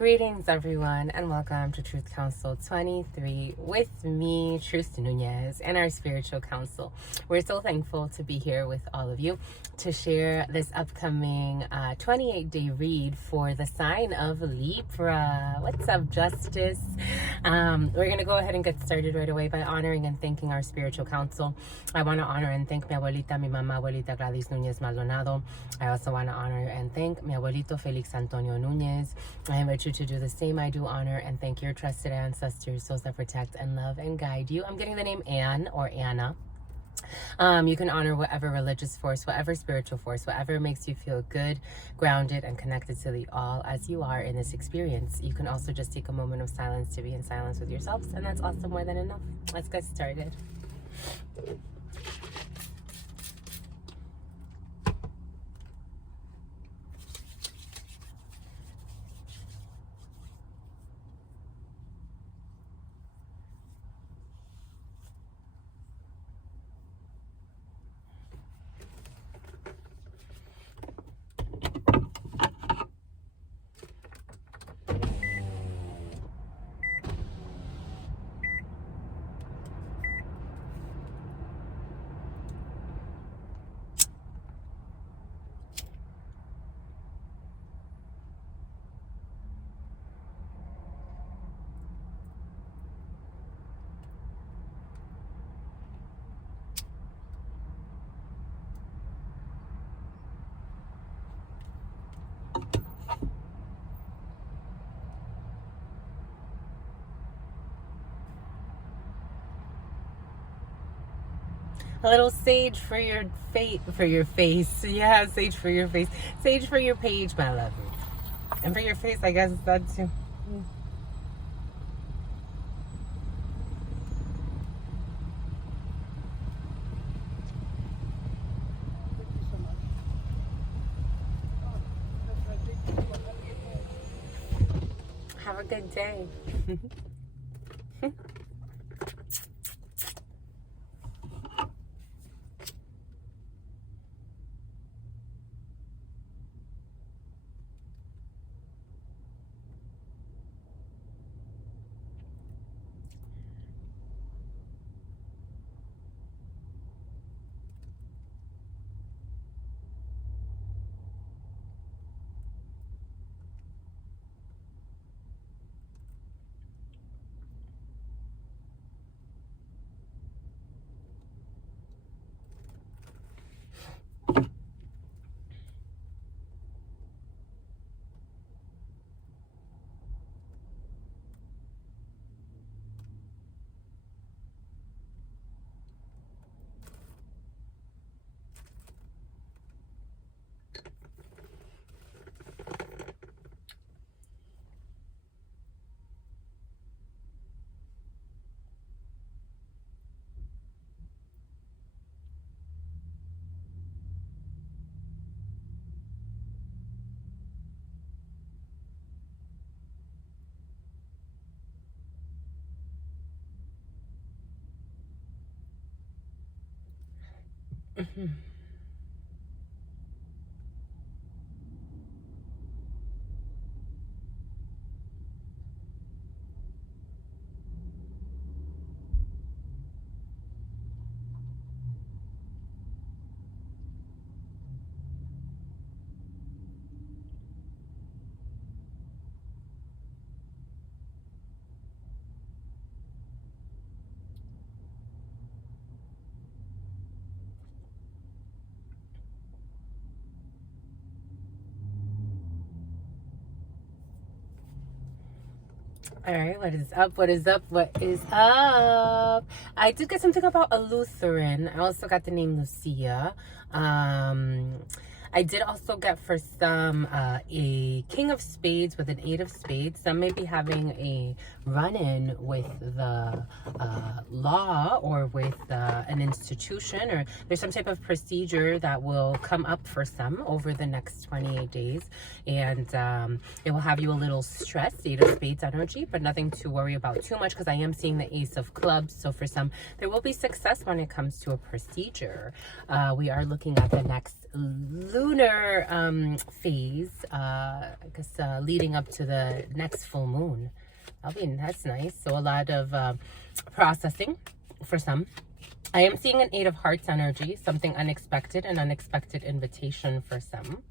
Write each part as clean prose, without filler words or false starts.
Greetings, everyone, and welcome to Truth Council 23 with me, Truth Nunez, and our spiritual council. We're so thankful to be here with all of you to share this upcoming 28-day read for the sign of Libra. What's up, Justice? We're going to go ahead and get started right away by honoring and thanking our spiritual council. I want to honor and thank mi abuelita, mi mamá, abuelita Gladys Nunez Maldonado. I also want to honor and thank mi abuelito Felix Antonio Nunez. I invite you to do the same. I do honor and thank your trusted ancestors, those that protect and love and guide you. I'm getting the name Anne or Anna. You can honor whatever religious force, whatever spiritual force, whatever makes you feel good, grounded, and connected to the all as you are in this experience. You can also just take a moment of silence to be in silence with yourselves, and that's also more than enough. Let's get started. A little sage for your face. Yeah, sage for your face. Sage for your page, my love. And for your face, I guess that too. Have a good day. All right, what is up? What is up? What is up? I did get something about a Lutheran. I also got the name Lucia. I did also get for some a King of Spades with an Eight of Spades. Some may be having a run-in with the law or with an institution, or there's some type of procedure that will come up for some over the next 28 days. And it will have you a little stressed, Eight of Spades energy, but nothing to worry about too much because I am seeing the Ace of Clubs. So for some, there will be success when it comes to a procedure. We are looking at the next lunar phase, I guess leading up to the next full moon. That's nice. So a lot of processing for some. I am seeing an 8 of Hearts energy, something unexpected, an unexpected invitation for some.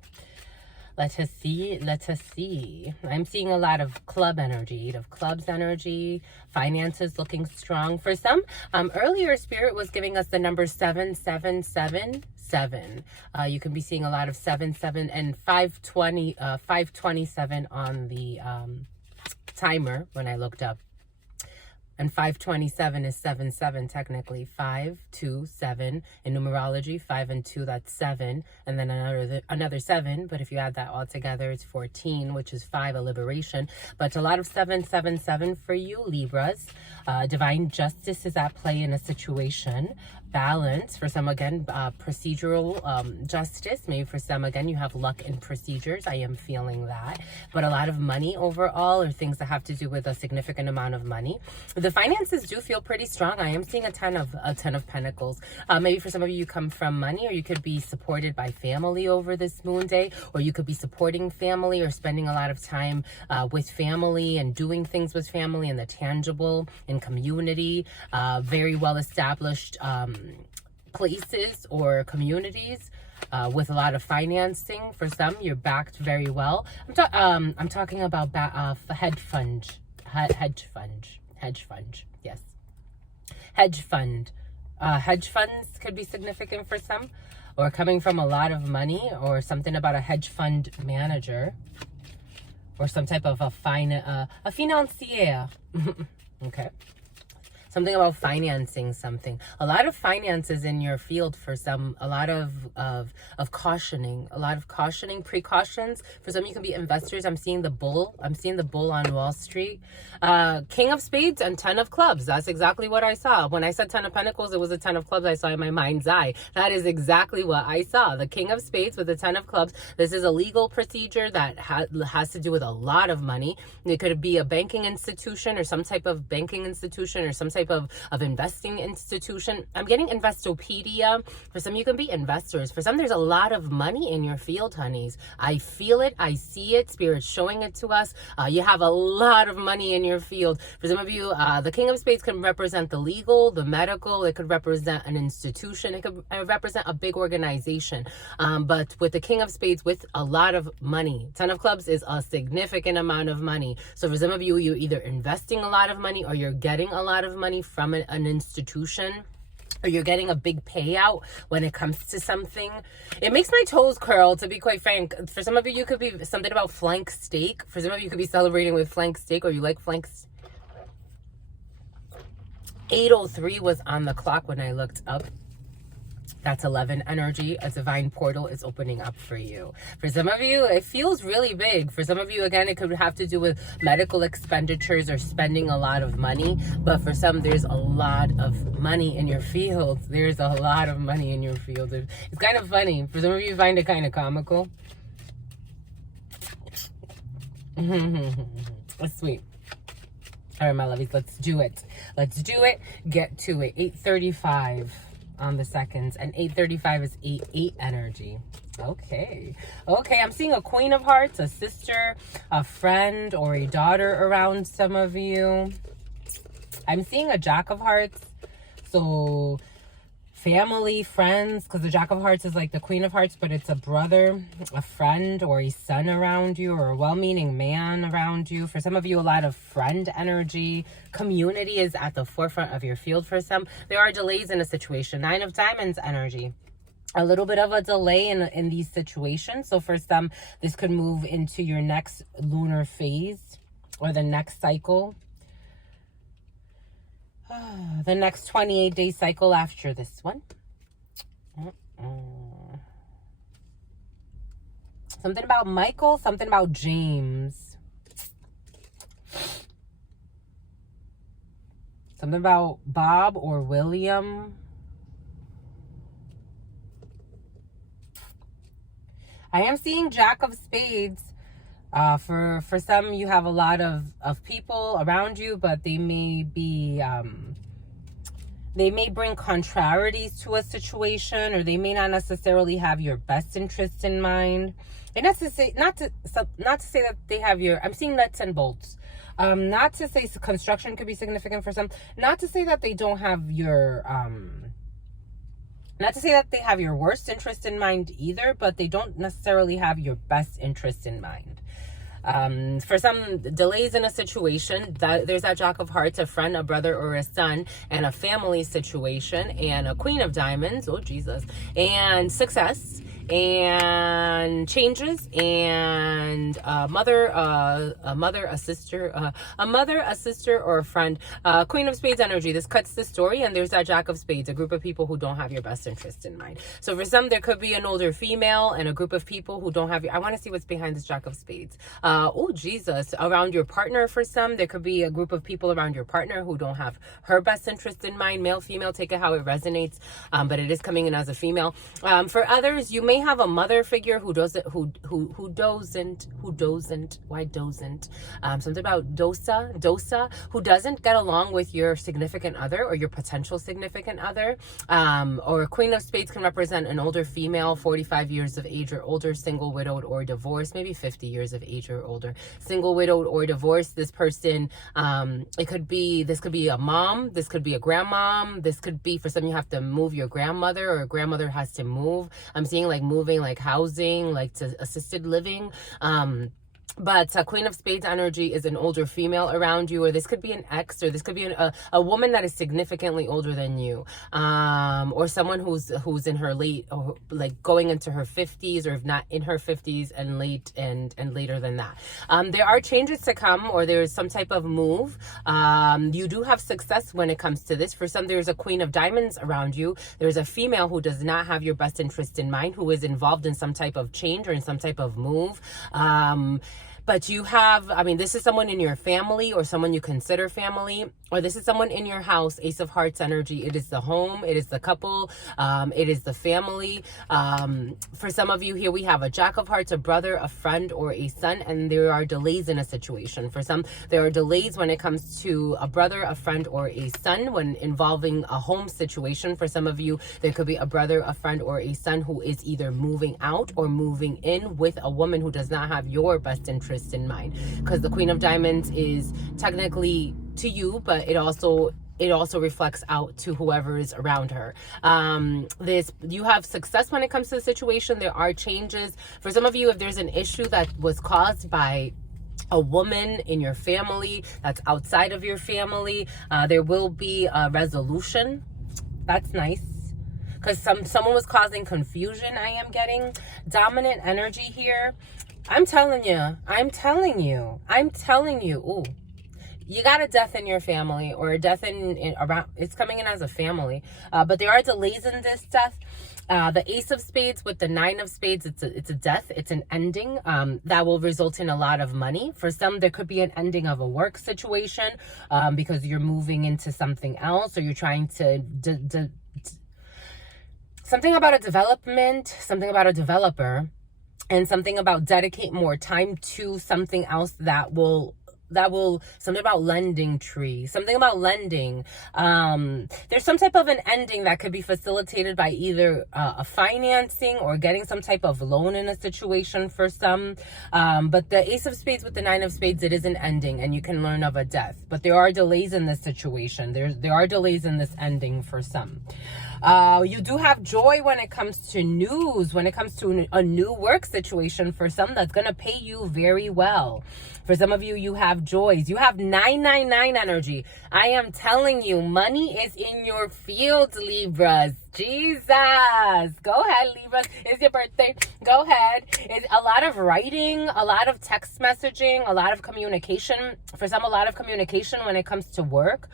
Let us see. I'm seeing a lot of club energy, 8 of Clubs energy, finances looking strong for some. Earlier, Spirit was giving us the number 7777. You can be seeing a lot of 77 and 527 on the timer when I looked up. And 527 is 7-7 technically. 5, 2, 7. In numerology, 5 and 2, that's 7. And then another 7. But if you add that all together, it's 14, which is 5, a liberation. But a lot of 777 for you, Libras. Divine justice is at play in a situation. Balance for some, again, procedural justice. Maybe for some, again, you have luck in procedures. I am feeling that. But a lot of money overall, or things that have to do with a significant amount of money. The finances do feel pretty strong. I am seeing a ton of Pentacles. Maybe for some of you, you come from money, or you could be supported by family over this moon day, or you could be supporting family or spending a lot of time with family and doing things with family in the tangible, in community, very well established places or communities with a lot of financing. For some, you're backed very well. I'm talking about hedge fund. Yes. Hedge fund. Hedge funds could be significant for some, or coming from a lot of money, or something about a hedge fund manager, or some type of a financier. Okay. Something about financing something. A lot of finances in your field for some. A lot of cautioning. A lot of cautioning, precautions. For some, you can be investors. I'm seeing the bull. I'm seeing the bull on Wall Street. King of Spades and 10 of Clubs. That's exactly what I saw. When I said 10 of Pentacles, it was a 10 of Clubs I saw in my mind's eye. That is exactly what I saw. The King of Spades with the 10 of Clubs. This is a legal procedure that has to do with a lot of money. It could be a banking institution, or some type of banking institution, or some type of investing institution. I'm getting Investopedia. For some, you can be investors. For some, there's a lot of money in your field, honeys. I feel it. I see it. Spirit's showing it to us. You have a lot of money in your field. For some of you, the King of Spades can represent the legal, the medical. It could represent an institution. It could represent a big organization. But with the King of Spades, with a lot of money, 10 of Clubs is a significant amount of money. So for some of you, you're either investing a lot of money, or you're getting a lot of money from an institution, or you're getting a big payout when it comes to something. It makes my toes curl, to be quite frank. For some of you, you could be something about flank steak. For some of you, you could be celebrating with flank steak, or you like flank. 8:03 was on the clock when I looked up. That's 11 energy. A divine portal is opening up for you. For some of you, it feels really big. For some of you, again, it could have to do with medical expenditures or spending a lot of money. But for some, there's a lot of money in your field. There's a lot of money in your field. It's kind of funny. For some of you, find it kind of comical. It's sweet. All right, my lovies, let's do it. Let's do it. Get to it. 8:35. On the seconds, and 8:35 is 8 energy. Okay, I'm seeing a Queen of Hearts, a sister, a friend, or a daughter around some of you. I'm seeing a Jack of Hearts, so family, friends, because the Jack of Hearts is like the Queen of Hearts, but it's a brother, a friend, or a son around you, or a well-meaning man around you. For some of you, a lot of friend energy. Community is at the forefront of your field for some. There are delays in a situation. 9 of Diamonds energy. A little bit of a delay in these situations. So for some, this could move into your next lunar phase, or the next cycle. The next 28-day cycle after this one. Something about Michael, something about James. Something about Bob or William. I am seeing Jack of Spades. For some, you have a lot of people around you, but they may be They may bring contrarieties to a situation, or they may not necessarily have your best interest in mind. And not to say that they have your, I'm seeing nuts and bolts. Not to say construction could be significant for some. Not to say that they don't have your, not to say that they have your worst interest in mind either, but they don't necessarily have your best interest in mind. For some, delays in a situation, there's that Jack of Hearts, a friend, a brother, or a son, and a family situation, and a Queen of Diamonds, oh Jesus, and success, and changes, and a mother, a sister, or a friend. Queen of Spades energy. This cuts the story, and there's that Jack of Spades, a group of people who don't have your best interest in mind. So for some, there could be an older female and a group of people who don't have your, I want to see what's behind this Jack of Spades. Oh Jesus, around your partner. For some, there could be a group of people around your partner who don't have her best interest in mind. Male, female, take it how it resonates, but it is coming in as a female. For others, you may have a mother figure who doesn't, why doesn't, something about dosa, who doesn't get along with your significant other or your potential significant other. Or a Queen of Spades can represent an older female, 45 years of age or older, single, widowed, or divorced, maybe 50 years of age or older, single, widowed, or divorced. This person, this could be a mom, this could be a grandmom, this could be, for some, you have to move your grandmother, or a grandmother has to move. I'm seeing like moving, like housing, like to assisted living. But Queen of Spades energy is an older female around you, or this could be an ex, or this could be a woman that is significantly older than you, or someone who's in her late, or like going into her 50s, or if not in her 50s and late and later than that. There are changes to come, or there's some type of move. You do have success when it comes to this. For some, there's a Queen of Diamonds around you. There's a female who does not have your best interest in mind, who is involved in some type of change or in some type of move. But you have, this is someone in your family, or someone you consider family, or this is someone in your house. Ace of Hearts energy. It is the home. It is the couple. It is the family. For some of you here, we have a Jack of Hearts, a brother, a friend, or a son, and there are delays in a situation. For some, there are delays when it comes to a brother, a friend, or a son when involving a home situation. For some of you, there could be a brother, a friend, or a son who is either moving out or moving in with a woman who does not have your best interest in mind, because the Queen of Diamonds is technically to you, but it also reflects out to whoever is around her. You have success when it comes to the situation. There are changes. For some of you, if there's an issue that was caused by a woman in your family that's outside of your family, there will be a resolution. That's nice. Because someone was causing confusion, I am getting. Dominant energy here. I'm telling you. Ooh. You got a death in your family, or a death in around, it's coming in as a family. But there are delays in this death. The Ace of Spades with the Nine of Spades, it's a death. It's an ending that will result in a lot of money. For some, there could be an ending of a work situation because you're moving into something else, or you're trying to something about a development, something about a developer, and something about dedicate more time to something else that will something about lending tree, something about lending. There's some type of an ending that could be facilitated by either a financing or getting some type of loan in a situation for some. But the Ace of Spades with the Nine of Spades, it is an ending, and you can learn of a death. But there are delays in this situation. There are delays in this ending for some. You do have joy when it comes to news, when it comes to a new work situation for some that's going to pay you very well. For some of you, you have joys. You have 999 energy. I am telling you, money is in your field, Libras. Jesus. Go ahead, Libras. It's your birthday. Go ahead. It's a lot of writing, a lot of text messaging, a lot of communication. For some, a lot of communication when it comes to work.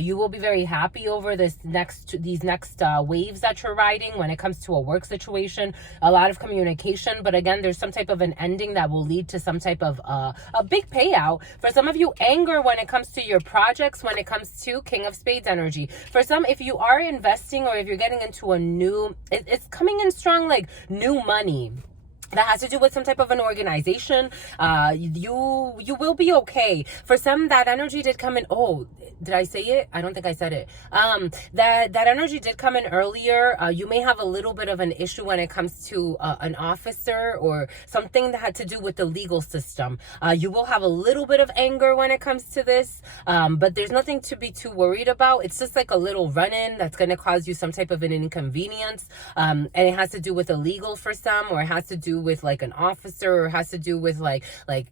You will be very happy over these next waves that you're riding when it comes to a work situation. A lot of communication. But again, there's some type of an ending that will lead to some type of a big payout. For some of you, anger when it comes to your projects, when it comes to King of Spades energy. For some, if you are investing, or if you're getting into a new, it's coming in strong, like new money. that has to do with some type of an organization. You will be okay. For some, that energy did come in. Oh, did I say it? I don't think I said it. That energy did come in earlier. You may have a little bit of an issue when it comes to an officer or something that had to do with the legal system. You will have a little bit of anger when it comes to this, but there's nothing to be too worried about. It's just like a little run-in that's going to cause you some type of an inconvenience, and it has to do with illegal for some, or it has to do with like an officer, or has to do with like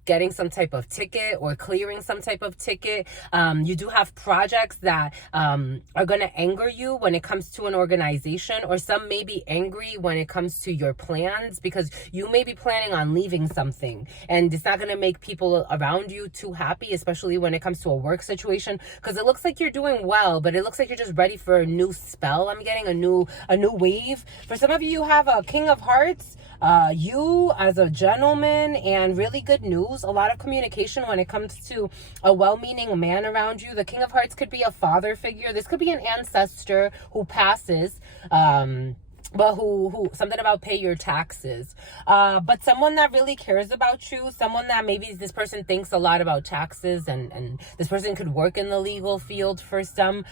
getting some type of ticket or clearing some type of ticket. You do have projects that are going to anger you when it comes to an organization, or some may be angry when it comes to your plans, because you may be planning on leaving something and it's not going to make people around you too happy, especially when it comes to a work situation, because it looks like you're doing well, but it looks like you're just ready for a new spell. I'm getting a new wave. For some of you, you have a King of Hearts. You as a gentleman, and really good news, a lot of communication when it comes to a well-meaning man around you. The King of Hearts could be a father figure. This could be an ancestor who passes, but who something about pay your taxes, but someone that really cares about you, someone that maybe this person thinks a lot about taxes, and this person could work in the legal field for some.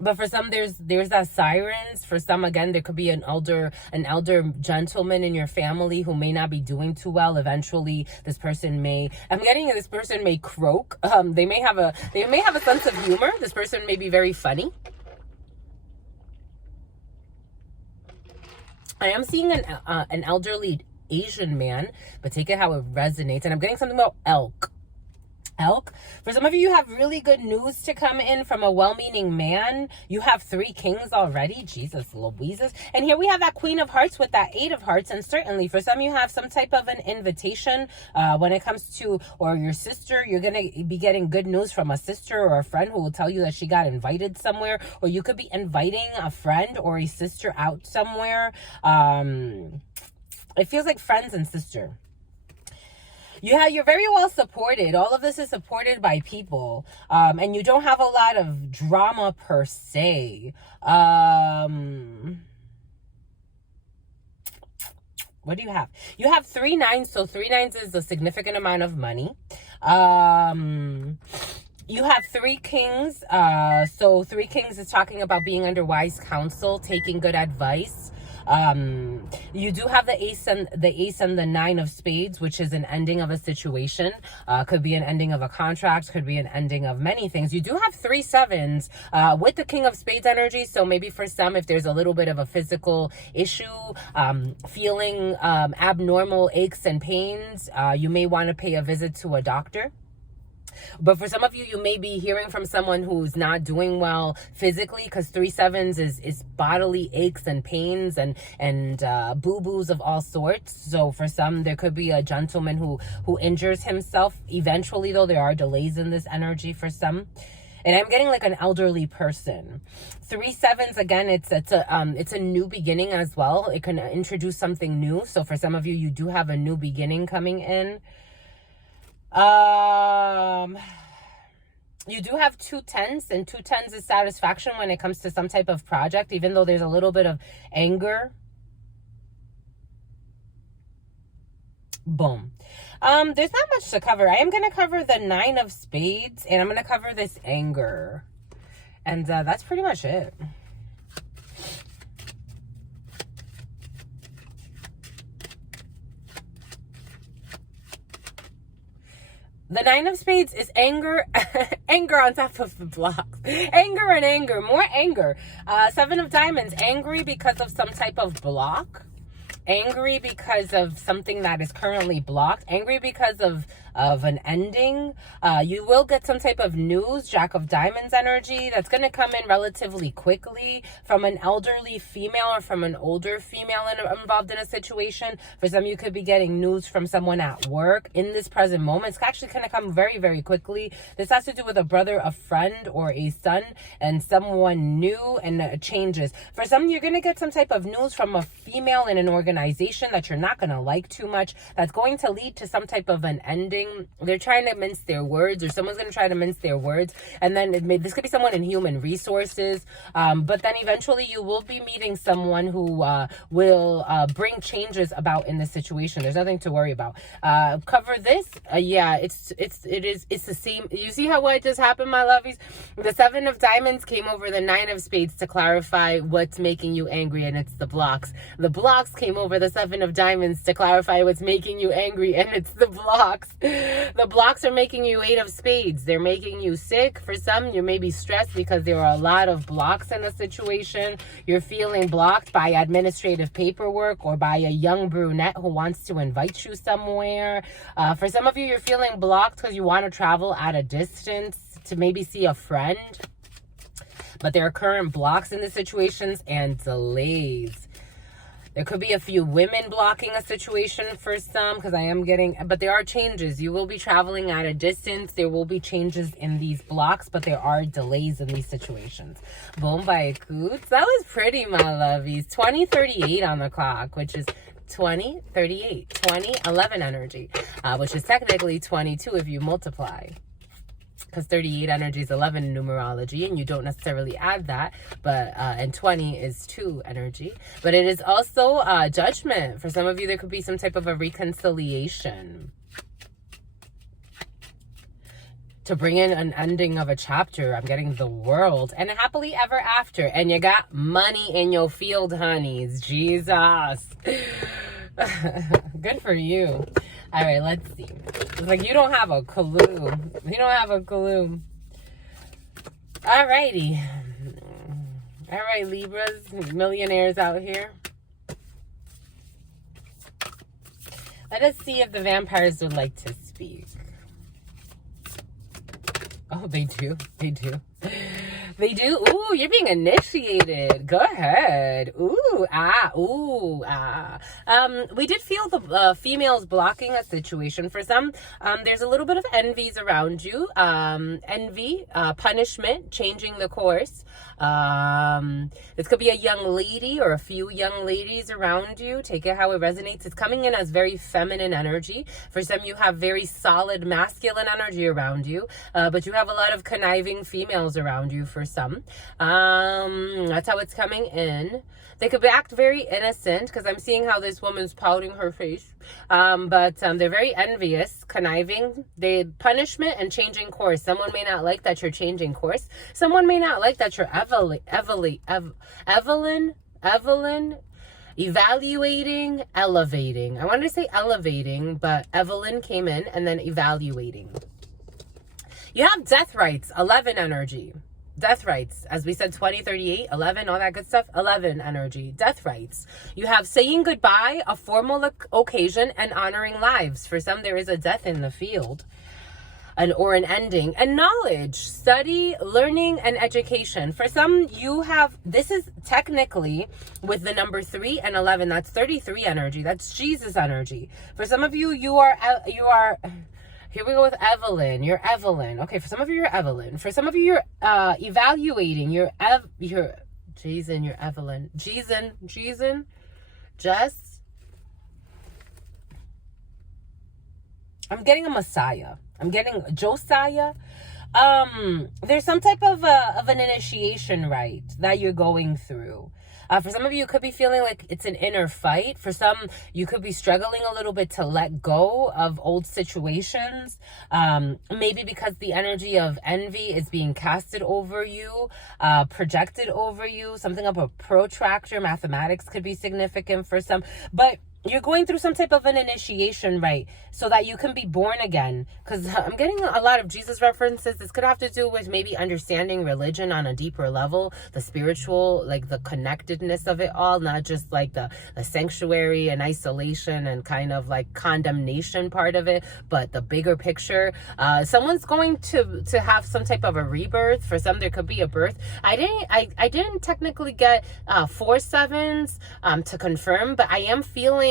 But for some, there's that sirens. For some, again, there could be an elder gentleman in your family who may not be doing too well. Eventually, this person may croak. They may have a sense of humor. This person may be very funny. I am seeing an elderly Asian man, but take it how it resonates. And I'm getting something about elk. For some of you, you have really good news to come in from a well-meaning man. You have 3 kings already. Jesus Louises. And here we have that Queen of Hearts with that 8 of Hearts. And certainly for some, you have some type of an invitation when it comes to, or your sister. You're going to be getting good news from a sister or a friend who will tell you that she got invited somewhere. Or you could be inviting a friend or a sister out somewhere. It feels like friends and sister. You're very well supported. All of this is supported by people. And you don't have a lot of drama per se. What do you have? You have 3 nines. So 3 nines is a significant amount of money. You have 3 kings. So 3 kings is talking about being under wise counsel, taking good advice. You do have the ace and the 9 of spades, which is an ending of a situation. Could be an ending of a contract, could be an ending of many things. You do have 3 sevens with the King of Spades energy. So maybe for some, if there's a little bit of a physical issue, feeling abnormal aches and pains, you may want to pay a visit to a doctor. But for some of you, you may be hearing from someone who's not doing well physically, because 3 sevens is bodily aches and pains and boo-boos of all sorts. So for some, there could be a gentleman who injures himself eventually, though there are delays in this energy for some. And I'm getting like an elderly person. 3 sevens, again, it's a new beginning as well. It can introduce something new. So for some of you, you do have a new beginning coming in. You do have 2 10s, and 2 10s is satisfaction when it comes to some type of project, even though there's a little bit of anger. Boom. There's not much to cover. I am going to cover the 9 of spades, and I'm going to cover this anger. And that's pretty much it. The 9 of spades is anger, anger on top of the blocks. Anger and anger, more anger. 7 of diamonds, angry because of some type of block. Angry because of something that is currently blocked. Angry because of an ending. You will get some type of news, Jack of Diamonds energy, that's going to come in relatively quickly from an elderly female or from an older female involved in a situation. For some, you could be getting news from someone at work in this present moment. It's actually going to come very, very quickly. This has to do with a brother, a friend, or a son, and someone new and changes. For some, you're going to get some type of news from a female in an organization that you're not going to like too much. That's going to lead to some type of an ending misunderstanding. They're trying to mince their words, or someone's going to try to mince their words. And then this could be someone in human resources. But then eventually you will be meeting someone who will bring changes about in this situation. There's nothing to worry about. Cover this. Yeah, it's the same. You see how what just happened, my lovies? The 7 of Diamonds came over the 9 of Spades to clarify what's making you angry, and it's the blocks. The blocks came over the 7 of Diamonds to clarify what's making you angry, and it's the blocks. The blocks are making you 8 of Spades. They're making you sick. For some, you may be stressed because there are a lot of blocks in the situation. You're feeling blocked by administrative paperwork or by a young brunette who wants to invite you somewhere. For some of you, you're feeling blocked because you want to travel at a distance to maybe see a friend. But there are current blocks in the situations and delays. There could be a few women blocking a situation for some, because I am getting, but there are changes. You will be traveling at a distance. There will be changes in these blocks, but there are delays in these situations. Boom by Coots. That was pretty, my lovies. 2038 on the clock, which is 2038, 2011 energy, which is technically 22 if you multiply. Because 38 energy is 11 in numerology, and you don't necessarily add that, but and 20 is 2 energy. But it is also judgment. For some of you, there could be some type of a reconciliation to bring in an ending of a chapter. I'm getting the World and a happily ever after, and you got money in your field, honeys. Jesus. Good for you. All right, let's see. It's like you don't have a clue. You don't have a clue. All righty. All right, Libras, millionaires out here. Let us see if the vampires would like to speak. Oh, they do. They do. They do. Ooh, you're being initiated. Go ahead. Ooh, ah, ooh, ah. We did feel the females blocking a situation. For some, there's a little bit of envies around you. Envy, punishment, changing the course. This could be a young lady or a few young ladies around you. Take it how it resonates. It's coming in as very feminine energy. For some, you have very solid masculine energy around you, but you have a lot of conniving females around you for some. That's how it's coming in. They could act very innocent, because I'm seeing how this woman's pouting her face. But they're very envious, conniving. They punishment and changing course. Someone may not like that you're changing course. Someone may not like that you're evaluating, elevating. I wanted to say elevating, but Evelyn came in, and then evaluating. You have death rights, 11 energy. Death rights, as we said, 20, 38, 11, all that good stuff. 11 energy, death rights. You have saying goodbye, a formal occasion, and honoring lives. For some, there is a death in the field, or an ending. And knowledge, study, learning, and education. For some, you have, this is technically with the number 3 and 11, that's 33 energy. That's Jesus energy. For some of you, you are here we go with Evelyn. You're Evelyn. Okay, for some of you, you're Evelyn. For some of you, you're evaluating. You're Jason, you're Evelyn. Jason, Jess. I'm getting a Messiah. I'm getting Josiah. There's some type of an initiation rite that you're going through. For some of you, it could be feeling like it's an inner fight. For some, you could be struggling a little bit to let go of old situations. Maybe because the energy of envy is being casted over you, projected over you. Something of a protractor, mathematics could be significant for some. But you're going through some type of an initiation, right? So that you can be born again. Because I'm getting a lot of Jesus references. This could have to do with maybe understanding religion on a deeper level. The spiritual, like the connectedness of it all. Not just like the sanctuary and isolation and kind of like condemnation part of it. But the bigger picture. Someone's going to have some type of a rebirth. For some, there could be a birth. I didn't technically get 4 sevens to confirm. But I am feeling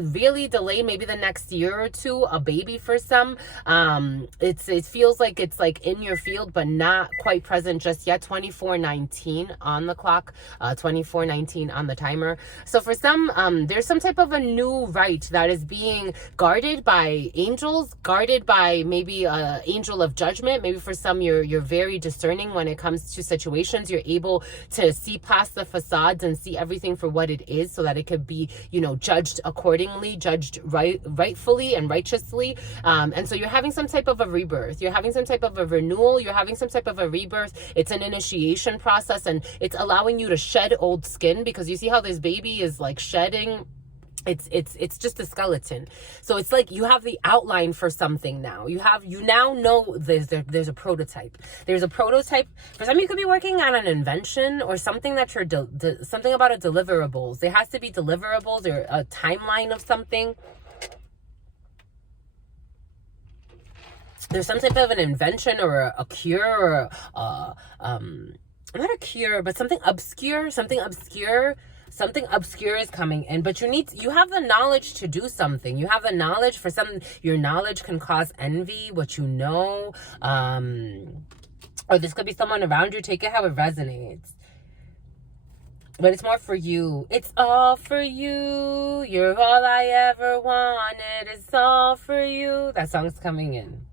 really delay, maybe the next year or two, a baby for some. It feels like it's like in your field, but not quite present just yet. 24:19 on the clock, 24:19 on the timer. So for some, there's some type of a new right that is being guarded by angels, guarded by maybe an angel of judgment. Maybe for some, you're very discerning when it comes to situations. You're able to see past the facades and see everything for what it is, so that it could be, judged accordingly, judged rightfully and righteously. And so you're having some type of a rebirth. You're having some type of a renewal. You're having some type of a rebirth. It's an initiation process, and it's allowing you to shed old skin, because you see how this baby is like shedding. It's just a skeleton. So it's like you have the outline for something now. You now know there's a prototype. There's a prototype. For some, you could be working on an invention or something that something about a deliverables. There has to be deliverables or a timeline of something. There's some type of an invention or a cure, or not a cure, but something obscure. Something obscure is coming in, but you have the knowledge to do something. You have the knowledge. For some, your knowledge can cause envy, what you know. Or this could be someone around you. Take it how it resonates. But it's more for you. It's all for you. You're all I ever wanted. It's all for you. That song's coming in.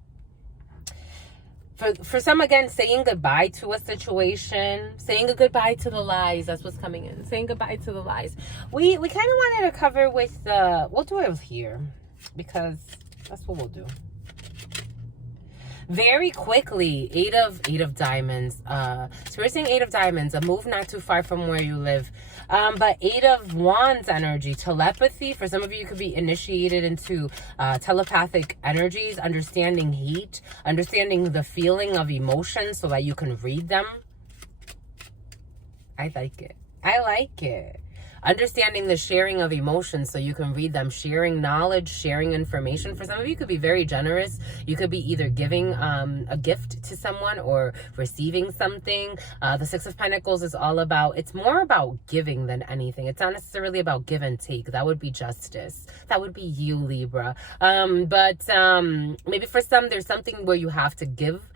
For some, again, saying goodbye to a situation, saying a goodbye to the lies. That's what's coming in. Saying goodbye to the lies. We kind of wanted to cover with we'll do it here, because that's what we'll do. Very quickly, eight of diamonds. So we're seeing 8 of diamonds, a move not too far from where you live. But 8 of wands energy, telepathy. For some of you, you could be initiated into telepathic energies, understanding heat, understanding the feeling of emotions so that you can read them. I like it. Understanding the sharing of emotions so you can read them, sharing knowledge, sharing information. For some of you, could be very generous. You could be either giving a gift to someone or receiving something. The 6 of Pentacles is it's more about giving than anything. It's not necessarily about give and take. That would be justice. That would be you, Libra. But maybe for some, there's something where you have to give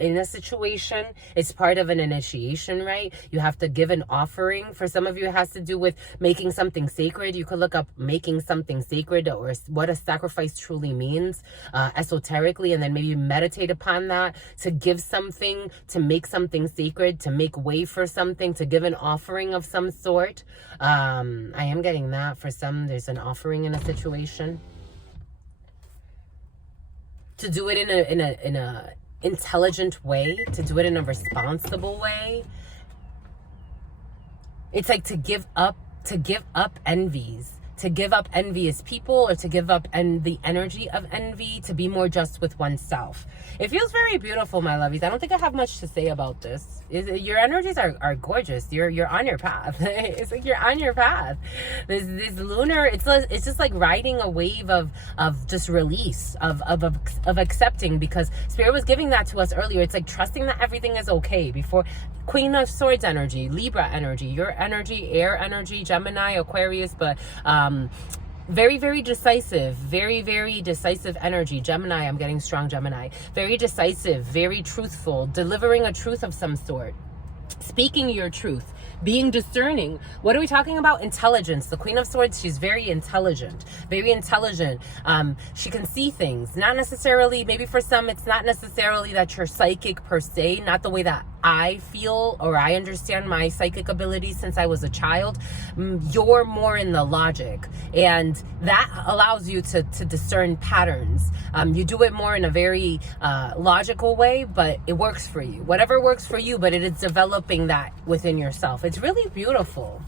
in a situation. It's part of an initiation, right? You have to give an offering. For some of you, it has to do with making something sacred. You could look up making something sacred or what a sacrifice truly means esoterically, and then maybe meditate upon that, to give something, to make something sacred, to make way for something, to give an offering of some sort. I am getting that. For some, there's an offering in a situation. To do it in a intelligent way, to do it in a responsible way. It's like to give up envies, to give up envious people, or to give up the energy of envy, to be more just with oneself. It feels very beautiful, my lovies. I don't think I have much to say about this. Your energies are gorgeous. You're on your path. It's like you're on your path. This lunar, it's just like riding a wave of just release, of accepting, because Spirit was giving that to us earlier. It's like trusting that everything is okay. Before Queen of Swords energy, Libra energy, your energy, air energy, Gemini, Aquarius, but very, very decisive, very, very decisive energy. Gemini, I'm getting strong Gemini. Very decisive, very truthful, delivering a truth of some sort, speaking your truth, being discerning. What are we talking about? Intelligence. The Queen of Swords, she's very intelligent, very intelligent. She can see things, not necessarily, maybe for some, it's not necessarily that you're psychic per se, not the way that I feel or I understand my psychic abilities since I was a child. You're more in the logic, and that allows you to discern patterns. You do it more in a very logical way, but it works for you. Whatever works for you, but it is developing that within yourself. It's really beautiful.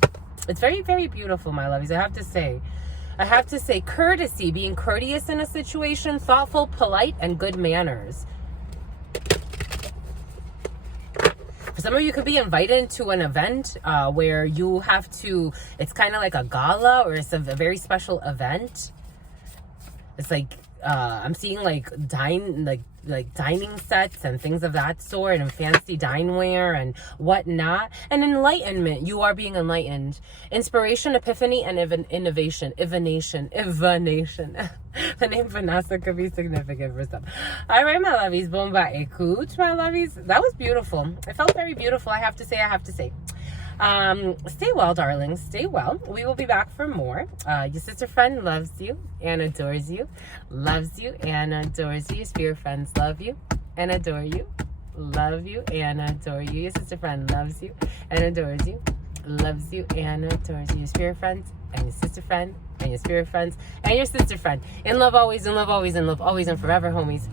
It's very, very beautiful, my lovies. I have to say courtesy, being courteous in a situation, thoughtful, polite, and good manners. For some of you, could be invited to an event where you have to, it's kind of like a gala, or it's a very special event. It's like I'm seeing like dining sets and things of that sort, and fancy dineware and whatnot. And enlightenment, you are being enlightened. Inspiration, epiphany, and innovation. Evanation. The name Vanessa could be significant for some. All right, my lovies, bomba écoute, my lovies. That was beautiful. It felt very beautiful, I have to say. Stay well, darlings. Stay well. We will be back for more. Your sister friend loves you and adores you. Loves you and adores you. Your spirit friends love you and adore you. Love you and adore you. Your sister friend loves you and adores you. Loves you and adores you. Your spirit friends and your sister friend and your spirit friends and your sister friend. In love always, in love always, in love always, and forever, homies.